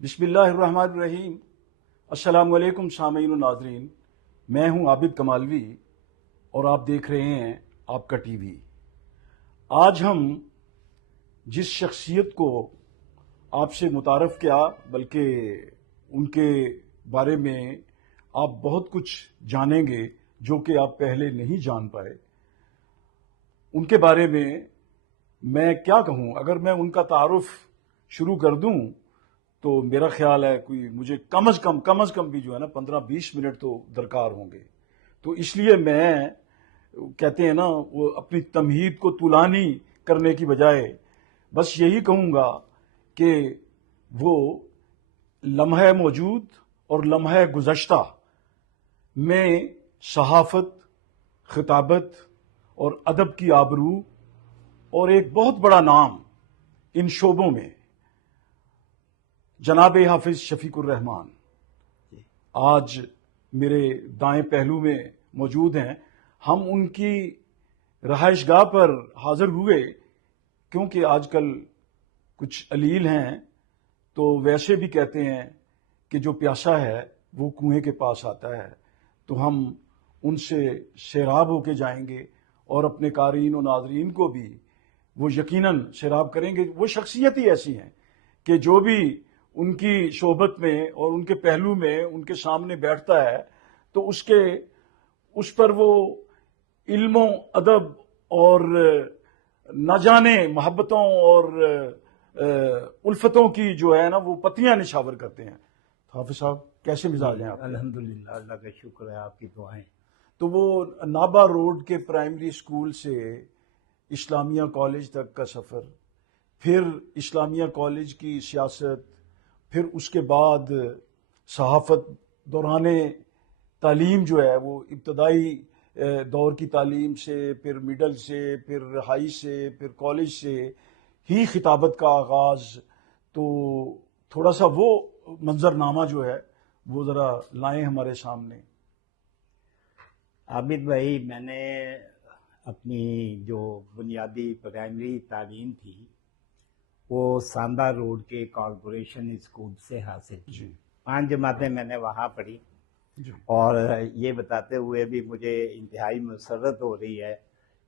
بسم اللہ الرحمن الرحیم۔ السلام علیکم سامعین و ناظرین، میں ہوں عابد کمالوی اور آپ دیکھ رہے ہیں آپ کا ٹی وی۔ آج ہم جس شخصیت کو آپ سے متعارف کیا، بلکہ ان کے بارے میں آپ بہت کچھ جانیں گے جو کہ آپ پہلے نہیں جان پائے، ان کے بارے میں کیا کہوں؟ اگر میں ان کا تعارف شروع کر دوں تو میرا خیال ہے کوئی مجھے کم از کم بھی جو ہے نا 15-20 منٹ تو درکار ہوں گے۔ تو اس لیے میں کہتے ہیں نا وہ اپنی تمہید کو طولانی کرنے کی بجائے بس یہی کہوں گا کہ وہ لمحہ موجود اور لمحہ گزشتہ میں صحافت، خطابت اور ادب کی آبرو اور ایک بہت بڑا نام ان شعبوں میں جناب حافظ شفیق الرحمان آج میرے دائیں پہلو میں موجود ہیں۔ ہم ان کی رہائش گاہ پر حاضر ہوئے کیونکہ آج کل کچھ علیل ہیں تو ویسے بھی کہتے ہیں کہ جو پیاسا ہے وہ کنویں کے پاس آتا ہے، تو ہم ان سے سیراب ہو کے جائیں گے اور اپنے قارئین و ناظرین کو بھی وہ یقیناً سیراب کریں گے۔ وہ شخصیت ہی ایسی ہیں کہ جو بھی ان کی صحبت میں اور ان کے پہلو میں ان کے سامنے بیٹھتا ہے تو اس پر وہ علم و ادب اور نہ جانے محبتوں اور الفتوں کی جو ہے نا وہ پتیاں نشاور کرتے ہیں۔ حافظ صاحب کیسے مزاج ہیں آپ؟ الحمدللہ، اللہ کا شکر ہے، آپ کی دعائیں۔ تو وہ نابا روڈ کے پرائمری اسکول سے اسلامیہ کالج تک کا سفر، پھر اسلامیہ کالج کی سیاست، پھر اس کے بعد صحافت، دوران تعلیم جو ہے وہ ابتدائی دور کی تعلیم سے، پھر مڈل سے، پھر ہائی سے، پھر کالج سے ہی خطابت کا آغاز۔ تو تھوڑا سا وہ منظرنامہ جو ہے وہ ذرا لائیں ہمارے سامنے۔ عابد بھائی، میں نے اپنی جو بنیادی پرائمری تعلیم تھی وہ ساندہ روڈ کے کارپوریشن اسکول سے حاصل کی۔ جی 5 جماعتیں میں نے وہاں پڑھی، جی اور یہ بتاتے ہوئے بھی مجھے انتہائی مسرت ہو رہی ہے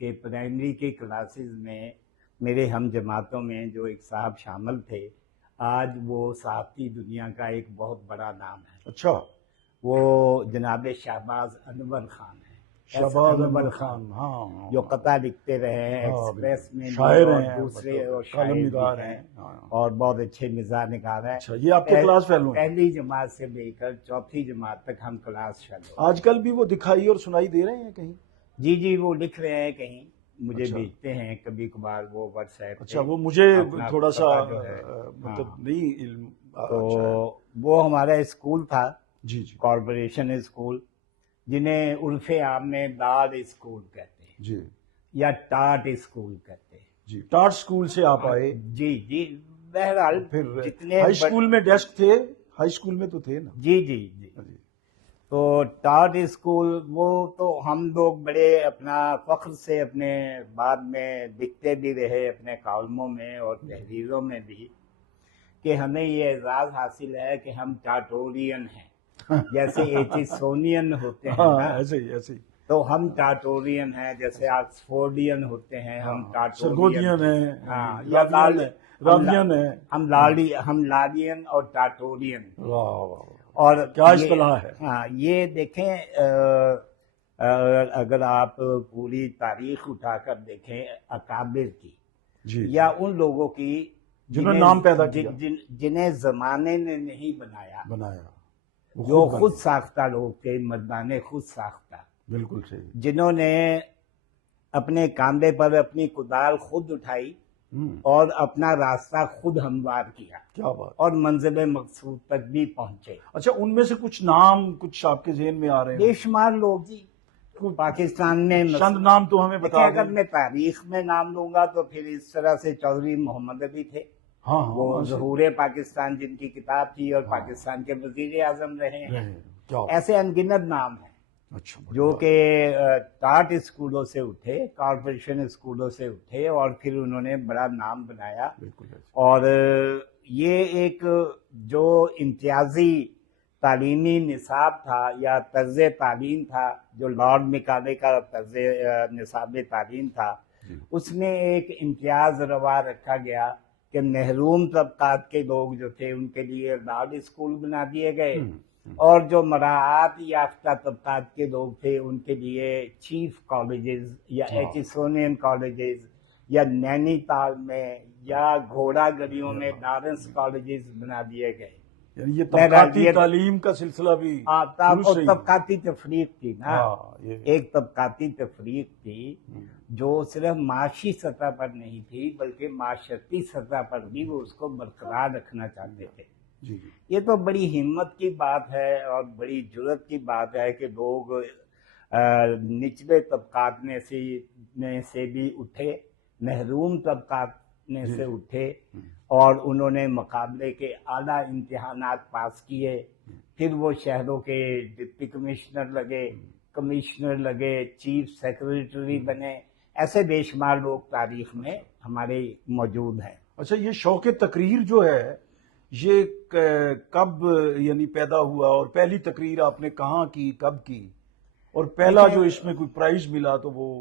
کہ پرائمری کے کلاسز میں میرے ہم جماعتوں میں جو ایک صاحب شامل تھے، آج وہ صحافتی دنیا کا ایک بہت بڑا نام ہے۔ اچھا، وہ جناب شہباز انور خان ہیں۔ شہباز انور خان، ہاں، جو قطع لکھتے رہے ہیں ہاں، ایکسپریس میں بھی، شاعر اور ہیں، دوسرے مطلب اور کالم شاعر نگار بھی ہیں، ہیں، ہاں۔ اور بہت اچھے مزاح نگار ہیں۔ اچھا، یہ آپ کے کلاس فیلو ہیں؟ پہلی جماعت سے لے کر 4تھی جماعت تک ہم کلاس فیلو۔ آج کل بھی وہ دکھائی اور سنائی دے رہے ہیں کہیں؟ جی وہ لکھ رہے ہیں کہیں، مجھے اچھا، بھیجتے ہیں کبھی کبھار وہ واٹس ایپ پہ۔ اچھا، وہ مجھے اپنا تھوڑا سا پتہ جو ہے، مطلب ہاں۔ نہیں علم۔ تو اچھا ہے۔ وہ ہمارا اسکول تھا، جی جی کارپوریشن اسکول، جنہیں عرف عام میں داد اسکول کہتے ہیں جی یا ٹاٹ اسکول کہتے ہیں۔ جی ٹاٹ اسکول سے آپ آئے؟ جی بہرحال پھر جتنے ہائی اسکول میں ڈیسک تھے؟ ہائی اسکول میں تو تھے نا؟ جی تو ٹاٹ اسکول، وہ تو ہم لوگ بڑے اپنا فخر سے اپنے بعد میں لکھتے بھی رہے اپنے کالموں میں اور تحریروں میں بھی کہ ہمیں یہ اعزاز حاصل ہے کہ ہم ٹاٹورین ہیں، جیسے ایچسونین ہوتے ہیں ہاں، نا، ایسے ہی تو ہم ٹاٹورین ہیں، جیسے آکسفورڈین ہوتے ہیں ہم ٹاٹورین سرگودین ہیں، ہاں، راویین ہیں، ہم لالین اور ٹاٹورین۔ واہ واہ، اور کیا اصطلاح ہے! ہاں، یہ دیکھیں، اگر آپ پوری تاریخ اٹھا کر دیکھیں اکابر کی، جی یا ان لوگوں کی جنہوں نے نام پیدا کیا، جنہیں زمانے نے نہیں بنایا، وہ جو بن خود گئے۔ ساختہ لوگ تھے، مردان خود ساختہ، بالکل صحیح۔ جنہوں نے اپنے کاندھے پر اپنی کدال خود اٹھائی اور اپنا راستہ خود ہموار کیا، کیا بات! اور منزل مقصود تک بھی پہنچے۔ اچھا، ان میں سے کچھ نام کچھ آپ کے ذہن میں آ رہے ہیں؟ بے شمار لوگ جی پاکستان میں، چند نام تو ہمیں بتا اگر دیں۔ میں تاریخ میں نام لوں گا تو پھر اس طرح سے چودھری محمد علی تھے، ہاں وہ ظہور پاکستان جن کی کتاب تھی اور پاکستان کے وزیر اعظم رہے ہیں۔ ایسے انگنت نام ہیں جو کہ ٹاٹ اسکولوں سے اٹھے، کارپوریشن اسکولوں سے اٹھے، اور پھر انہوں نے بڑا نام بنایا۔ اور یہ ایک جو امتیازی تعلیمی نصاب تھا یا طرز تعلیم تھا، جو لارڈ مکالے کا طرز نصاب تعلیم تھا، اس میں ایک امتیاز روا رکھا گیا کہ محروم طبقات کے لوگ جو تھے ان کے لیے لارڈ اسکول بنا دیے گئے، اور جو مراعات یافتہ طبقات کے لوگ تھے ان کے لیے چیف کالجز یا ایچسونین کالجز یا نینی تال میں یا گھوڑا گلیوں میں لارنس کالجز بنا دیے گئے. یعنی یہ طبقاتی تعلیم کا سلسلہ بھی طبقاتی تفریق تھی نا، ایک طبقاتی تفریق تھی جو صرف معاشی سطح پر نہیں تھی بلکہ معاشرتی سطح پر بھی وہ اس کو برقرار رکھنا چاہتے تھے. یہ تو بڑی ہمت کی بات ہے اور بڑی جرأت کی بات ہے کہ لوگ نچلے طبقات میں سے بھی اٹھے، محروم طبقات میں سے اٹھے، اور انہوں نے مقابلے کے اعلیٰ امتحانات پاس کیے. پھر وہ شہروں کے ڈپٹی کمشنر لگے، کمشنر لگے، چیف سیکریٹری بنے. ایسے بے شمار لوگ تاریخ میں ہمارے موجود ہیں. اچھا، یہ شوق تقریر جو ہے یہ کب یعنی پیدا ہوا، اور پہلی تقریر آپ نے کہاں کی، کب کی، اور پہلا جو اس میں کوئی پرائز ملا تو وہ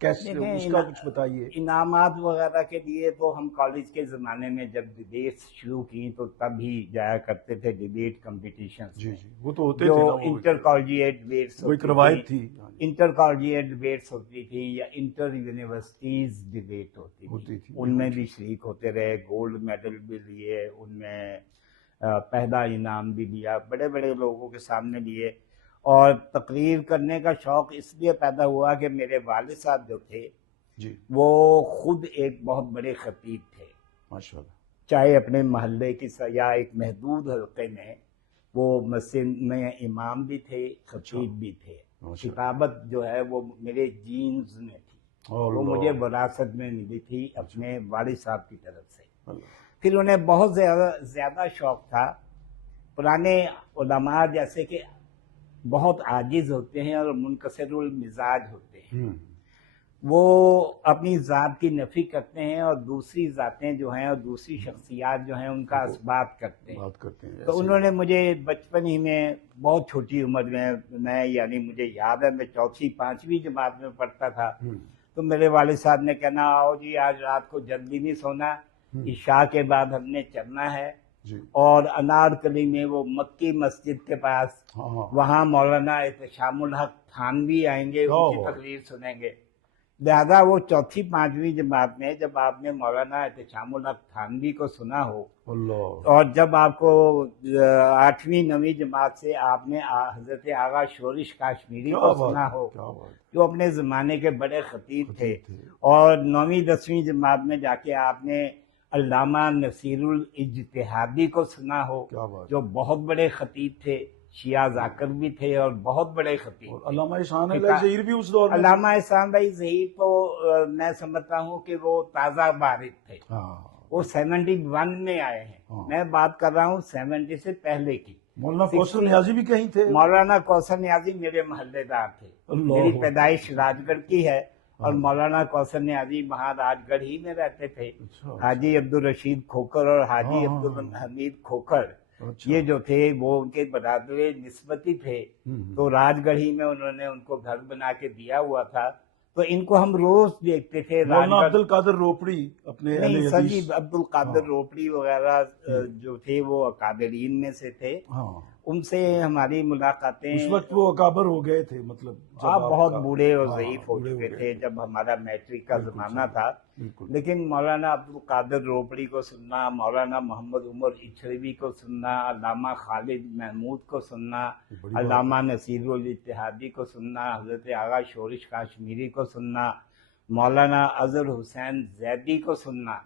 کیسے، اس کا کچھ بتائیے. انعامات وغیرہ کے لیے تو ہم کالج کے زمانے میں جب ڈبیٹس شروع کی تو تب ہی جایا کرتے تھے ڈبیٹ کمپٹیشنز. جی وہ تو ہوتے جو تھے، انٹر کالجیٹ ڈبیٹس، وہ ایک روایت تھی. انٹر کالجیٹ ڈبیٹس ہوتی تھی یا انٹر یونیورسٹیز ڈبیٹ ہوتی تھی. ان میں بھی شریک ہوتے رہے، گولڈ میڈل بھی لیے، ان میں پہلا انعام بھی لیا، بڑے بڑے لوگوں کے سامنے لیے. اور تقریر کرنے کا شوق اس لیے پیدا ہوا کہ میرے والد صاحب جو تھے وہ خود ایک بہت بڑے خطیب تھے، ماشاءاللہ. چاہے اپنے محلے کی یا ایک محدود حلقے میں وہ مسجد میں امام بھی تھے، خطیب بھی تھے. کتابت جو ہے وہ میرے جینز میں تھی، وہ مجھے وراثت میں ملی تھی اپنے والد صاحب کی طرف سے. پھر انہیں بہت زیادہ شوق تھا. پرانے علماء جیسے کہ بہت عاجز ہوتے ہیں اور منکسر المزاج ہوتے ہیں، وہ اپنی ذات کی نفی کرتے ہیں اور دوسری ذاتیں جو ہیں اور دوسری شخصیات جو ہیں ان کا اثبات کرتے ہیں. تو انہوں نے مجھے بچپن ہی میں بہت چھوٹی عمر میں یعنی مجھے یاد ہے میں 4th 5ویں جماعت میں پڑھتا تھا، تو میرے والد صاحب نے کہنا، آؤ جی آج رات کو جلدی نہیں سونا، عشاء کے بعد ہم نے چلنا ہے. اور انارکلی میں وہ مکی مسجد کے پاس وہاں مولانا احتشام الحق تھانوی آئیں گے، ان کی تقریر سنیں گے. لہذا وہ 4th 5ویں جماعت میں جب آپ نے مولانا احتشام الحق تھانوی کو سنا ہو، اور جب آپ کو 8ویں 9ویں جماعت سے آپ نے حضرت آغا شورش کاشمیری کو سنا ہو جو اپنے زمانے کے بڑے خطیب تھے، اور 9ویں 10ویں جماعت میں جا کے آپ نے علامہ نصیر الاجتہادی کو سنا ہو جو بہت بڑے خطیب تھے، شیعہ ذاکر بھی تھے اور بہت بڑے خطیب. علامہ احسان علیہ ظہیر بھی اس دور میں، علامہ احسان علیہ ظہیر تو میں سمجھتا ہوں کہ وہ تازہ وارد تھے، وہ 71 میں آئے ہیں. میں بات کر رہا ہوں 70 سے پہلے کی. مولانا کوثر نیازی بھی کہیں تھے. مولانا کوثر نیازی میرے محلے دار تھے، میری پیدائش راج گڑھ کی ہے، اور مولانا کوثر نیازی وہاں راج گڑھ ہی میں رہتے تھے. حاجی عبدالرشید کھوکھر اور حاجی عبدالحمید کھوکھر یہ جو تھے وہ ان کے برادر نسبتی تھے، تو راج گڑھ ہی میں انہوں نے ان کو گھر بنا کے دیا ہوا تھا. تو ان کو ہم روز دیکھتے تھے. مولانا عبد القادر روپڑی اپنے سجید عبد القادر روپڑی وغیرہ جو تھے وہ اکابرین میں سے تھے، ان سے ہماری ملاقاتیں. اس وقت وہ اکابر ہو گئے تھے، مطلب بہت بوڑھے اور ضعیف ہو چکے تھے جب ہمارا میٹرک کا زمانہ تھا. لیکن مولانا عبد القادر روپڑی کو سننا، مولانا محمد عمر اچھروی کو سننا، علامہ خالد محمود کو سننا، علامہ نصیر الاتحادی کو سننا، حضرت آغا شورش کاشمیری کو سننا، مولانا اظہر حسین زیدی کو سننا،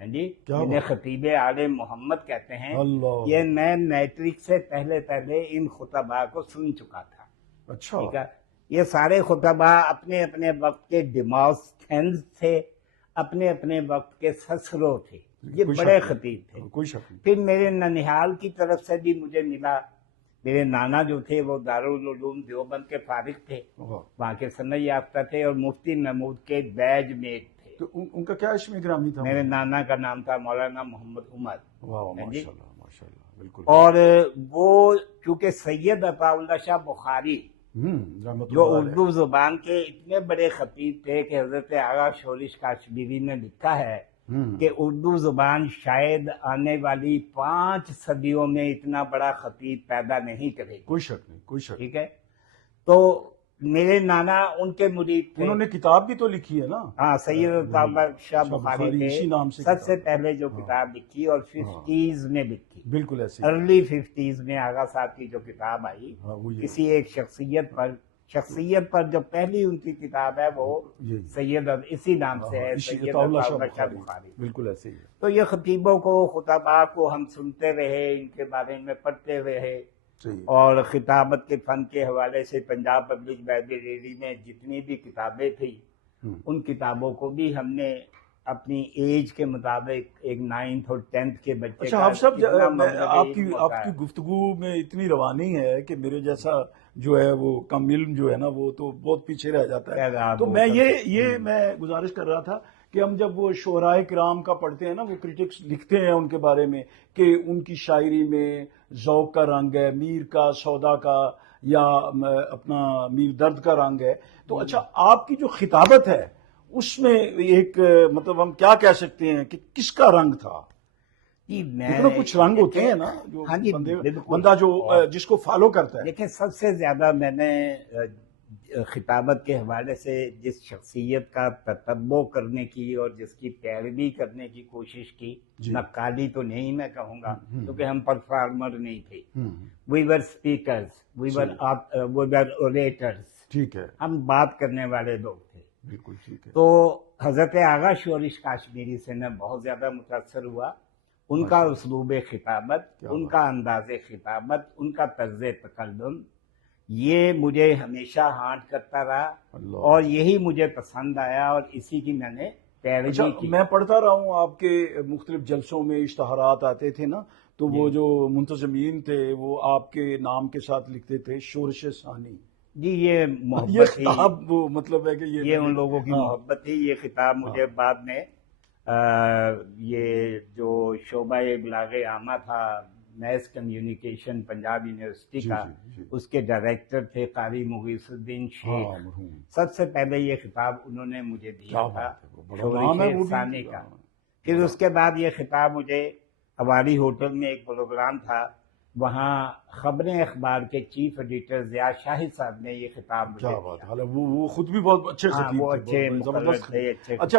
جی جنہیں خطیب آل محمد کہتے ہیں، یہ میں میٹرک سے پہلے ان خطباء کو سن چکا تھا. اچھا، ٹھیک ہے. یہ سارے خطباء اپنے اپنے وقت کے ڈیموستھینز تھے، اپنے اپنے وقت کے سسرو تھے، یہ بڑے خطیب تھے. پھر میرے ننیحال کی طرف سے بھی مجھے ملا. میرے نانا جو تھے وہ دارالعلوم دیوبند کے فارغ تھے، وہاں کے سند یافتہ تھے اور مفتی محمود کے بیج میٹ تھے. تو ان کا کیا اسم گرامی تھا؟ میرے نانا کا نام تھا مولانا محمد عمر. واہ جی. ماشاءاللہ ماشاءاللہ بالکل. اور اور وہ چونکہ سید عطا اللہ شاہ بخاری رحمت جو اللہ علیہ. اردو زبان کے اتنے بڑے خطیب تھے کہ حضرت آغا شورش کاشمیری نے لکھا ہے کہ اردو زبان شاید آنے والی 5 صدیوں میں اتنا بڑا خطیب پیدا نہیں کرے گی. کوئی شک نہیں کوئی شک. ٹھیک ہے. تو میرے نانا ان کے مرید تھے. انہوں نے کتاب بھی تو لکھی ہے نا. ہاں سید عطا اللہ شاہ بخاری تھے اسی نام سے سب سے پہلے جو کتاب لکھی اور 50s میں لکھی. بالکل ایسے ارلی 50s میں آغا صاحب کی جو کتاب آئی کسی ایک شخصیت پر جو پہلی ان کی کتاب ہے وہ سید اسی نام سے ہے سید عطا اللہ شاہ بخاری. بالکل ایسے ہی ہے. تو یہ خطیبوں کو خطباء کو ہم سنتے رہے, ان کے بارے میں پڑھتے رہے, اور خطابت کے فن کے حوالے سے پنجاب پبلک لائبریری میں جتنی بھی کتابیں تھیں ان کتابوں کو بھی ہم نے اپنی ایج کے مطابق ایک 9th اور 10th کے بچے. اچھا آپ صاحب آپ کی گفتگو میں اتنی روانی ہے کہ میرے جیسا جو ہے وہ کم علم جو ہے نا وہ تو بہت پیچھے رہ جاتا ہے. تو میں یہ میں گزارش کر رہا تھا کہ ہم جب وہ شعراء کرام کا پڑھتے ہیں نا, وہ کرٹکس لکھتے ہیں ان کے بارے میں کہ ان کی شاعری میں ذوق کا رنگ ہے, میر کا سودا کا یا اپنا میر درد کا رنگ ہے. تو اچھا آپ کی جو خطابت ہے اس میں ایک مطلب ہم کیا کہہ سکتے ہیں کہ کس کا رنگ تھا؟ کچھ رنگ ہوتے ہیں نا جو بندہ جو جس کو فالو کرتا ہے. دیکھیں سب سے زیادہ میں نے خطابت کے حوالے سے جس شخصیت کا تتبع کرنے کی اور جس کی پیروی کرنے کی کوشش کی, نقالی تو نہیں میں کہوں گا کیونکہ ہم پرفارمر نہیں تھے, وی ور اسپیکرز, وی ور اوریٹرز. ٹھیک ہے, ہم بات کرنے والے لوگ تھے. بالکل ٹھیک ہے. تو حضرت آغا شورش کاشمیری سے میں بہت زیادہ متاثر ہوا. ان کا اسلوب خطابت, ان کا انداز خطابت, ان کا طرز تکلم, یہ مجھے ہمیشہ ہانٹ کرتا رہا اور یہی مجھے پسند آیا اور اسی کی میں نے پیروی کی. میں پڑھتا رہا ہوں آپ کے مختلف جلسوں میں اشتہارات آتے تھے نا, تو وہ جو منتظمین تھے وہ آپ کے نام کے ساتھ لکھتے تھے شورش ثانی. جی یہ محبت تھی, وہ مطلب ہے کہ یہ ان لوگوں کی محبت تھی. یہ خطاب مجھے بعد میں یہ جو شعبہ ابلاغ عامہ تھا میس کمیونیکیشن پنجاب یونیورسٹی کا, اس کے ڈائریکٹر تھے قاری مغیث الدین شیخ. سب سے پہلے یہ خطاب انہوں نے مجھے دیا تھا شورش ثانی کا. پھر اس کے بعد یہ خطاب مجھے ہماری ہوٹل میں ایک پروگرام تھا, وہاں خبریں اخبار کے چیف ایڈیٹر ضیاء شاہد صاحب نے یہ خطاب مجھے دیا. وہ خود بھی بہت اچھے خطیب تھے, وہ اچھے. اچھا